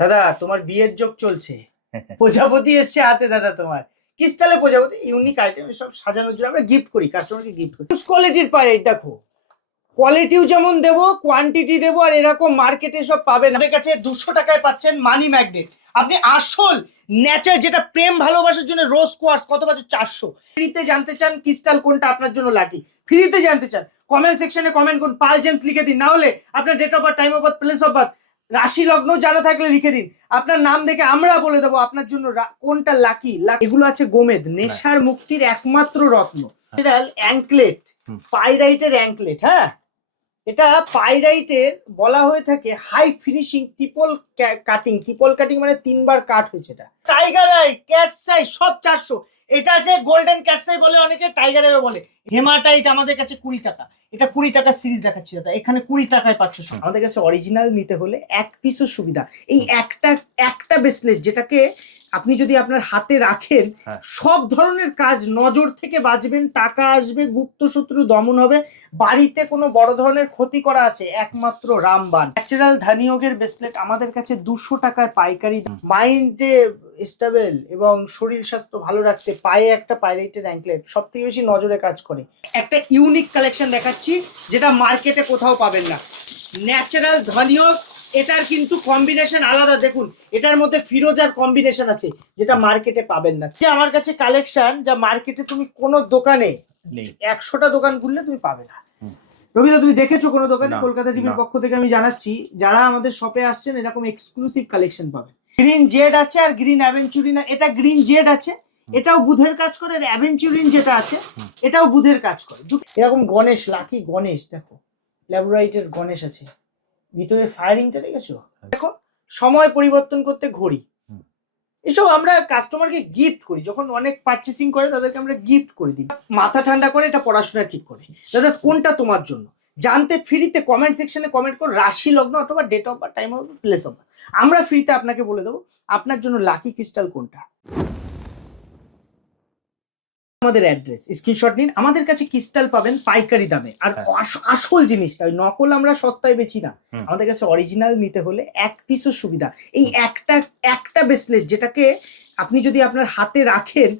দাদা তোমার বিয়ের যোগ চলছে, প্রজাপতি এসছে হাতে দাদা। তোমার কি স্টাইলে প্রজাপতি, ইউনিক আইটেম সব সাজানোর জন্য আমরা গিফট করি, কাস্টমারকে গিফট করি। কোয়ালিটির পাইরেট দেখো, কোয়ালিটিও যেমন দেবো, কোয়ান্টিটি দেবো। আর এরকম মার্কেটে সব পাবেন। আমাদের কাছে 200 টাকায় পাচ্ছেন মানি ম্যাগনেট। আপনি আসল নেচার, যেটা প্রেম ভালোবাসার জন্য রোজ কোয়ার্টজ কত পাচ্ছেন? 400। ফ্রিতে জানতে চান ক্রিস্টাল কোনটা আপনার জন্য লাকি, ফ্রিতে জানতে চান কমেন্ট সেকশনে কমেন্ট করুন, পাল জেমস লিখে দিন। না হলে আপনার date of birth, time of birth, place of birth, রাশি লগ্ন জানা থাকলে লিখে দিন। আপনার নাম দেখে আমরা বলে দেবো আপনার জন্য কোনটা লাকি। এগুলো আছে গোমেদ, নেশার মুক্তির একমাত্র রত্ন। Anklet, পাইরাইটের anklet. হ্যাঁ, এটা পাইরাইটের বলা হয়ে থাকে high finishing triple cutting. Triple cutting মানে 3 বার কাট হয়েছে। এটা টাইগার আই, ক্যাটস আই সব 400। এটা আছে গোল্ডেন ক্যাটস আই বলে অনেকে, টাইগার আই বলে। হেমাটাইট আমাদের কাছে 20 টাকা। এটা 20 টাকা সিরিজ দেখাচ্ছি দাদা, এখানে 20 টাকায় পাচ্ছ। আমাদের কাছে অরিজিনাল নিতে হলে এক পিসও সুবিধা। এই একটা ব্রেসলেট যেটাকে আপনি যদি আপনার হাতে রাখেন, সব ধরনের কাজ নজর থেকে বাঁচবেন, টাকা আসবে, গুপ্ত শত্রু দমন হবে, বাড়িতে কোনো বড় ধরনের ক্ষতি করা আছে একমাত্র রামবান। ন্যাচারাল ধানিয়োগের ব্রেসলেট আমাদের কাছে 200 টাকায় পাইকারি। মাইন্ডে স্টেবল এবং শরীর স্বাস্থ্য ভালো রাখতে পায়ে একটা পাইরেটের অ্যাঙ্কলেট সব থেকে বেশি নজরে কাজ করে। একটা ইউনিক কালেকশন দেখাচ্ছি যেটা মার্কেটে কোথাও পাবেন না। ন্যাচারাল ধানিয়োগ, এটার কিন্তু কম্বিনেশন আলাদা। দেখুন এটার মধ্যে ফিরোজার কম্বিনেশন আছে যেটা মার্কেটে পাবেন না। যে আমার কাছে কালেকশন যা মার্কেটে তুমি কোনো দোকানে 100টা দোকান ঘুরলে তুমি পাবে না। রবিদা তুমি দেখেছো কোনো দোকানে? কলকাতা টিভির পক্ষ থেকে আমি জানাচ্ছি, যারা আমাদের শপে আসছেন এরকম এক্সক্লুসিভ কালেকশন পাবেন। গ্রিন জেড আছে আর গ্রিন অ্যাভেঞ্চুরিন। এটা গ্রিন জেড আছে, এটাও বুধের কাজ করে। আর অ্যাভেঞ্চুরিন যেটা আছে এটাও বুধের কাজ করে। এরকম গণেশ, লাকি গণেশ দেখো, ল্যাবোরাইটের গণেশ আছে। ভিতরে ফায়ারিংটা দেখেছো? দেখো সময় পরিবর্তন করতে ঘড়ি, এসব আমরা কাস্টমারকে গিফট করি। যখন অনেক পারচেসিং করে তাদেরকে আমরা গিফট করে দিই। মাথা ঠান্ডা করে এটা পড়াশোনা ঠিক করে। দাদা কোনটা তোমার জন্য জানতে ফ্রিতে কমেন্ট সেকশনে কমেন্ট করো, রাশি লগ্ন অথবা date of birth, time of birth, place of birth. আমরা ফ্রিতে আপনাকে বলে দেবো আপনার জন্য লাকি ক্রিস্টাল কোনটা। আমাদের অ্যাড্রেস স্ক্রিনশট নিন। আমাদের কাছে ক্রিস্টাল পাবেন পাইকারি দামে। আর আসল জিনিসটা, ওই নকল আমরা সস্তায় বেচি না। আমাদের কাছে অরিজিনাল নিতে হলে এক পিসও সুবিধা। এই একটা ব্রেসলেট যেটাকে আপনি যদি আপনার হাতে রাখেন,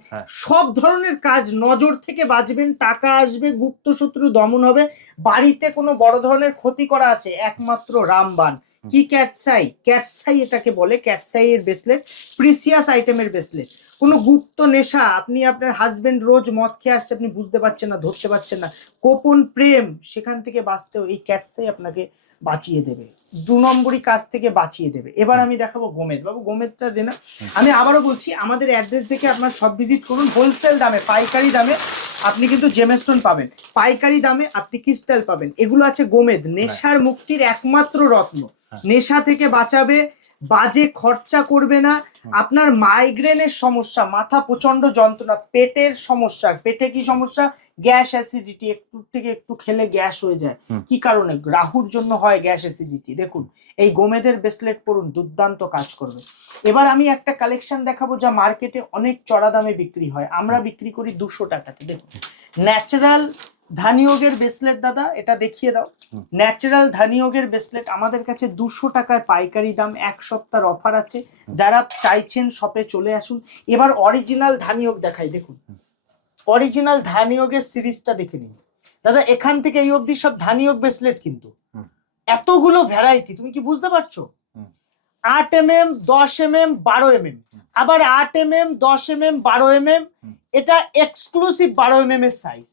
সব ধরনের কাজ নজর থেকে বাঁচবেন, টাকা আসবে, গুপ্ত শত্রু দমন হবে, বাড়িতে কোনো বড় ধরনের ক্ষতি করা আছে একমাত্র রামবান। কি ক্যাটসাই, ক্যাটসাই এটাকে বলে। ক্যাটসাই এর ব্রেসলেট প্রিসিয়াস আইটেমের ব্রেসলেট। কোনো গুপ্ত নেশা, আপনি আপনার হাজবেন্ড রোজ মদ খেয়ে আসছে, আপনি বুঝতে পারছেন না, ধরতে পারছেন না, গোপন প্রেম, সেখান থেকে বাঁচতেও এই ক্যাটসাই আপনাকে বাঁচিয়ে দেবে। 2 নম্বরই কাজ থেকে বাঁচিয়ে দেবে। এবার আমি দেখাবো গোমেদ। বাবু গোমেদটা দে না। আমি আবারও বলছি, আমাদের অ্যাড্রেস দেখে আপনার সব ভিজিট করুন। হোলসেল দামে, পাইকারি দামে আপনি কিন্তু জেমস্টোন পাবেন, পাইকারি দামে আপনি ক্রিস্টাল পাবেন। এগুলো আছে গোমেদ, নেশার মুক্তির একমাত্র রত্ন। নেশা থেকে বাঁচাবে, বাজে খরচা করবে না। আপনার মাইগ্রেনের সমস্যা, মাথা প্রচন্ড যন্ত্রণা, পেটের সমস্যা, পেটে কি সমস্যা? গ্যাস অ্যাসিডিটি, একটু থেকে একটু খেলে গ্যাস হয়ে যায়। কি কারণে? রাহুর জন্য হয় গ্যাস অ্যাসিডিটি। দেখুন এই গোমেদের ব্রেসলেট পরুন, দুর্দান্ত কাজ করবে। এবার আমি একটা কালেকশন দেখাবো যা মার্কেটে অনেক চড়া দামে বিক্রি হয়, আমরা বিক্রি করি 200 টাকাতে। দেখুন ন্যাচারাল ধানিয়োগের ব্রেসলেট। দাদা এটা দেখিয়ে দাও। ন্যাচারাল ধানিয়োগের ব্রেসলেট আমাদের কাছে 200 টাকায় পাইকারি দাম। 1 সপ্তাহ অফার আছে, যারা চাইছেন শপে চলে আসুন। এবার অরিজিনাল ধানিয়োগ দেখাই। দেখুন অরিজিনাল ধানিয়োগের সিরিজটা দেখে নিন দাদা। এখান থেকে এই অবধি সব ধানিয়োগ ব্রেসলেট, কিন্তু এতগুলো ভ্যারাইটি, তুমি কি বুঝতে পারছো? 8 mm, 10 mm, 12 mm, আবার 8 mm, 10 mm, 12 mm। এটা এক্সক্লুসিভ 12 mm এর সাইজ,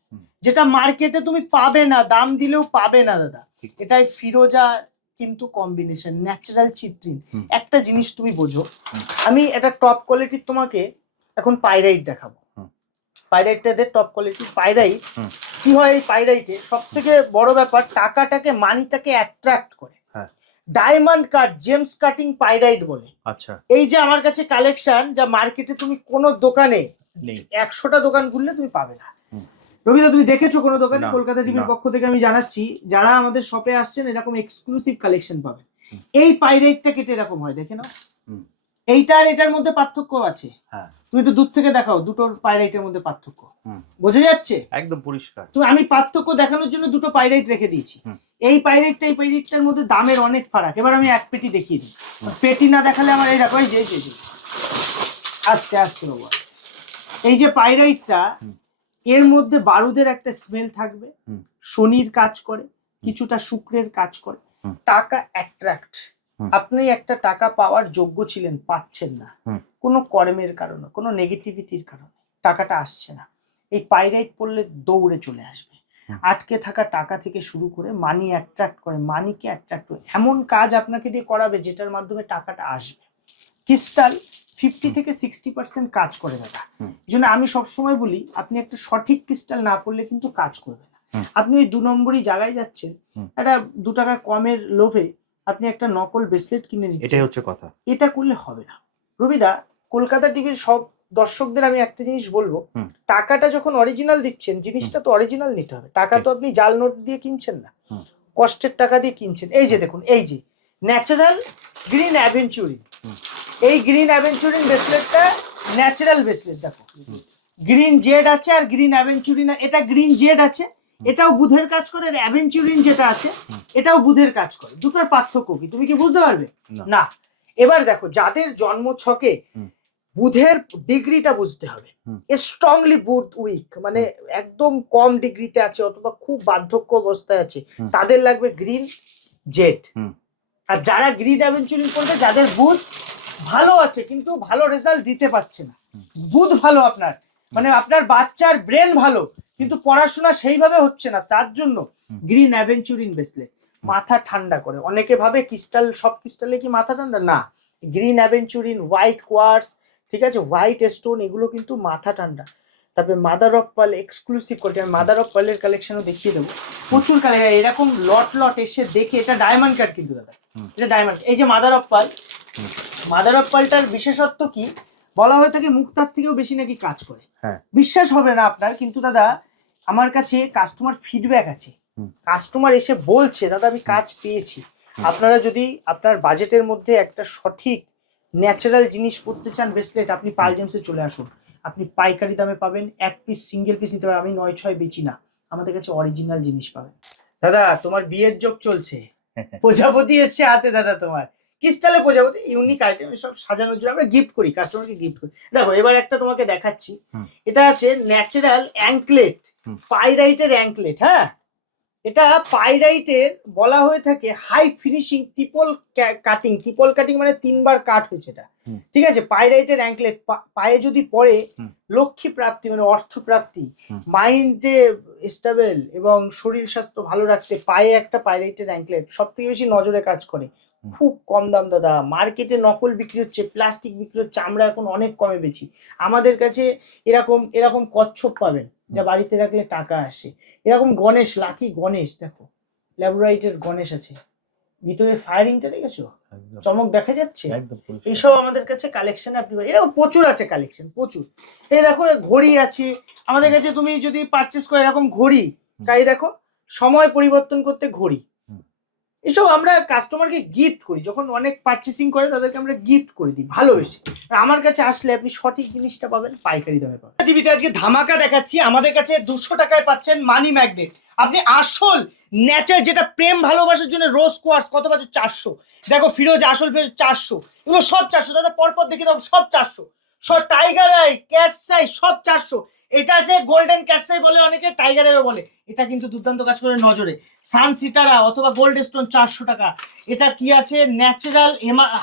যেটা মার্কেটে তুমি পাবে না, দাম দিলেও পাবে না দাদা। এটাই ফিরোজা কিন্তু কম্বিনেশন, ন্যাচারাল চিট্রিন। একটা জিনিস তুমি বোঝো, আমি এটা টপ কোয়ালিটির তোমাকে এখন পাইরাইট দেখাবো। পাইরাইটটাদের টপ কোয়ালিটির পাইরাইট। কি হয় এই পাইরাইটে? সব থেকে বড় ব্যাপার, টাকাটাকে, মানিটাকে অ্যাট্রাক্ট করে। Diamond cut, James cutting pyrite বলে। আচ্ছা, এই যে আমার কাছে কালেকশন যা মার্কেটে তুমি কোনো দোকানে 100টা দোকান ঘুরলে তুমি পাবে না। রবিদা তুমি দেখেছো কোনো দোকানে? কলকাতা টিভির পক্ষ থেকে আমি জানাচ্ছি, যারা আমাদের শপে আসছেন এরকম এক্সক্লুসিভ কালেকশন পাবেন। এই পাইরাইটটা কেটে এরকম হয়, দেখে নাও। এইটা আর এটার মধ্যে পার্থক্য আছে। হ্যাঁ, তুমি একটু দূর থেকে দেখাও দুটোর পাইরাইটের মধ্যে পার্থক্য বোঝা যাচ্ছে একদম পরিষ্কার। তো আমি পার্থক্য দেখানোর জন্য দুটো পাইরাইট রেখে দিয়েছি। এই পাইরাইটটা এই পাইরাইটটার মধ্যে দামের অনেক ফারাক। এবার আমি এক পেটি দেখিয়ে দিই, পেটি না দেখালে আমার এই দেখো, এই যে আস্তে আস্তে বাবা, এই যে পাইরাইটটা এর মধ্যে বারুদের একটা স্মেল থাকবে, শনির কাজ করে, কিছুটা শুক্রের কাজ করে, টাকা অ্যাট্রাক্ট। আপনি একটা টাকা পাওয়ার যোগ্য ছিলেন, পাচ্ছেন না, কোনো কর্মের কারণে, কোনো নেগেটিভিটির কারণে টাকাটা আসছে না। এই পাইরাইট পড়লে দৌড়ে চলে আসবে। আটকে থাকা টাকা থেকে শুরু করে মানি অ্যাট্রাক্ট করে, মানিকে অ্যাট্রাক্ট করে, এমন কাজ আপনাকে দিয়ে করাবে যেটার মাধ্যমে টাকাটা আসবে। ক্রিস্টাল 50 থেকে 60% কাজ করে দাদা। এই জন্য আমি সবসময় বলি, আপনি একটা সঠিক ক্রিস্টাল না পড়লে কিন্তু কাজ করবে না। আপনি ওই 2 নম্বরই জায়গায় যাচ্ছেন, একটা 2 টাকা কমের লোভে আপনি একটা নকল ব্রেসলেট কিনে নিচ্ছেন, এটাই হচ্ছে কথা। এটা করলে হবে না। রবিদা, কলকাতা টিভির সব দর্শকদের আমি একটা জিনিস বলবো, টাকাটা যখন অরিজিনাল দিচ্ছেন, জিনিসটা তো অরিজিনাল নিতে হবে। টাকা তো আপনি জাল নোট দিয়ে কিনছেন না, কষ্টের টাকা দিয়ে কিনছেন। এই যে দেখুন, এই যে ন্যাচারাল গ্রিন অ্যাভেঞ্চুরিন, এই গ্রিন অ্যাভেঞ্চুরিন ব্রেসলেটটা ন্যাচারাল ব্রেসলেট। দেখো গ্রিন জেড আছে আর গ্রিন অ্যাভেঞ্চুরিন, এটা গ্রিন জেড আছে, এটাও বুধের কাজ করে, আর অ্যাভেঞ্চুরিন যেটা আছে এটাও বুধের কাজ করে। দুটোর পার্থক্য কি তুমি কি বুঝতে পারবে না? এবার দেখো, যাদের জন্ম ছকে বুধের ডিগ্রিটা বুঝতে হবে, স্ট্রংলি বুধ উইক, মানে একদম কম ডিগ্রিতে আছে অথবা খুব বার্ধক্য অবস্থায় আছে, তাদের লাগবে গ্রিন জেড। আর যারা গ্রিন অ্যাভেঞ্চুরিন করবে, যাদের বুধ ভালো আছে কিন্তু ভালো রেজাল্ট দিতে পারছে না, বুধ ভালো আপনার, মানে আপনার বাচ্চার ব্রেন ভালো কিন্তু পড়াশোনা সেইভাবে হচ্ছে না, তার জন্য গ্রিন অ্যাভেঞ্চুরিন ব্রেসলেট মাথা ঠান্ডা করে। অনেকে ভাবে ক্রিস্টাল, সব ক্রিস্টালে কি মাথা ঠান্ডা? না, গ্রিন অ্যাভেঞ্চুরিন, হোয়াইট কোয়ার্টজ, ঠিক আছে, হোয়াইট স্টোন, এগুলো কিন্তু মাথা ঠান্ডা। তারপরে mother of pearl exclusive quality, আমি মাদার অফ পার্লের কালেকশনও দেখিয়ে দেবো, প্রচুর কালেকশন, এরকম লট লট এসে দেখে। এটা ডায়মন্ড কাট কিন্তু দাদা, এটা ডায়মন্ড। এই যে mother of pearl, mother of পার্লটার বিশেষত্ব কি বলা হয়ে থাকে, মুক্তার থেকেও বেশি নাকি কাজ করে। বিশ্বাস হবে না আপনার, কিন্তু দাদা আমার কাছে কাস্টমার ফিডব্যাক আছে, কাস্টমার এসে বলছে দাদা আমি কাজ পেয়েছি। আপনারা যদি আপনার বাজেটের মধ্যে একটা সঠিক ন্যাচারাল জিনিস করতে চান ব্রেসলেট, আপনি পার্ল জেমসে চলে আসুন। আপনি পাইকারি দামে পাবেন, এক পিস সিঙ্গেল পিস নিতে পারেন। আমি 9-6 বেচি না, আমাদের কাছে অরিজিনাল জিনিস পাবেন। দাদা তোমার বিয়ের যোগ চলছে, প্রজাপতি এসছে হাতে দাদা, তোমার ক্রিস্টালে প্রজাপতি, ইউনিক আইটেম, সব সাজানোর জন্য আমরা গিফট করি, কাস্টমারকে গিফট করি। দেখো এবার একটা তোমাকে দেখাচ্ছি, এটা আছে ন্যাচারাল অ্যাঙ্কলেট, পাইরাইটের অ্যাঙ্কলেট। হ্যাঁ, এটা পাইরাইটের বলা হয়ে থাকে high finishing triple cutting. Triple cutting মানে 3 বার কাট হয়েছে এটা, ঠিক আছে। পাইরাইটের অ্যাঙ্কলেট পায়ে যদি পরে, লক্ষ্মী প্রাপ্তি মানে অর্থ প্রাপ্তি, মাইন্ডে স্টেবল এবং শরীর স্বাস্থ্য ভালো রাখতে পায়ে একটা পাইরাইটের অ্যাঙ্কলেট সব থেকে বেশি নজরে কাজ করে। খুব কম দাম দাদা, মার্কেটে নকল বিক্রি হচ্ছে, প্লাস্টিক বিক্রি হচ্ছে, আমরা এখন অনেক কমে বেচি। আমাদের কাছে এরকম এরকম কচ্ছপ পাবেন যা বাড়িতে রাখলে টাকা আসে, এরকম গণেশ, লাকি গণেশ, দেখো ল্যাবোরাইটের গণেশ আছে, ভিতরে ফায়ারিংটা দেখেছো, চমক দেখা যাচ্ছে, এইসব আমাদের কাছে কালেকশন আপনি এরকম প্রচুর আছে কালেকশন, প্রচুর। এই দেখো ঘড়ি আছে আমাদের কাছে, তুমি যদি পারচেস করো এরকম ঘড়ি, তাই দেখো সময় পরিবর্তন করতে ঘড়ি, এসব আমরা কাস্টমারকে গিফট করি। যখন অনেক পারচেসিং করে তাদেরকে আমরা গিফট করে দিই ভালোবেসে। আমার কাছে আসলে আপনি সঠিক জিনিসটা পাবেন, পাইকারি দামে পাবেন। টিভিতে আজকে ধামাকা দেখাচ্ছি, আমাদের কাছে 200 টাকায় পাচ্ছেন মানি ম্যাগনেট। আপনি আসল নেচার, যেটা প্রেম ভালোবাসার জন্য রোজ কোয়ার্টজ কত পাচ্ছ 400, দেখো ফিরোজ, আসল ফিরোজ 400, এগুলো সব 400 দাদা, পরপর দেখে দাও সব 400, সব টাইগার আই, ক্যাটস আই সব 400। এটা আছে গোল্ডেন ক্যাটস আই বলে অনেকে, টাইগার আইও বলে, এটা কিন্তু দুর্দান্ত কাজ করে নজরে। সানসিটারা অথবা গোল্ড স্টোন 400 টাকা। এটা কি আছে, ন্যাচারাল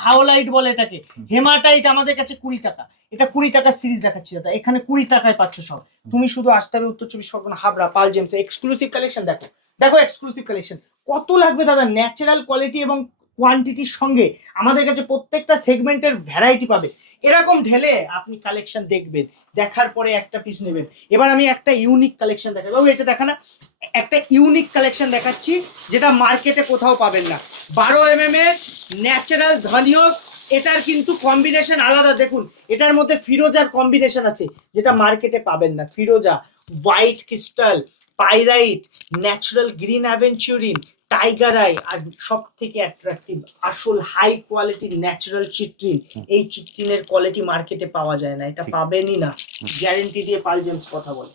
হাওলাইট বলে এটাকে, হেমাটাইট আমাদের কাছে 20 টাকা। এটা 20 টাকা সিরিজ দেখাচ্ছি দাদা, এখানে 20 টাকায় পাচ্ছ সব। তুমি শুধু আসতে হবে উত্তর 24 পরগনা, হাবড়া, পাল জেমস। এক্সক্লুসিভ কালেকশন দেখো, দেখো এক্সক্লুসিভ কালেকশন কত লাগবে দাদা, ন্যাচারাল কোয়ালিটি এবং কোয়ান্টিটির সঙ্গে আমাদের কাছে প্রত্যেকটা সেগমেন্টের ভ্যারাইটি পাবে। এরকম ঢেলে আপনি কালেকশন দেখবেন, দেখার পরে একটা পিস নেবেন। এবার আমি একটা ইউনিক কালেকশন দেখাবো, এটা দেখা না, একটা ইউনিক কালেকশন দেখাচ্ছি যেটা মার্কেটে কোথাও পাবেন না। 12 mm এর ন্যাচারাল ধনিয়ক, এটার কিন্তু কম্বিনেশন আলাদা। দেখুন এটার মধ্যে ফিরোজার কম্বিনেশন আছে যেটা মার্কেটে পাবেন না। ফিরোজা, white crystal, pyrite, natural green aventurine, tiger eye আর সব থেকে অ্যাট্রাকটিভ আসল হাই কোয়ালিটির ন্যাচারাল চিট্রিন। এই চিট্রিনের কোয়ালিটি মার্কেটে পাওয়া যায় না, এটা ঠিক। পাবেনই না, গ্যারেন্টি দিয়ে পাল জেমস কথা বলে।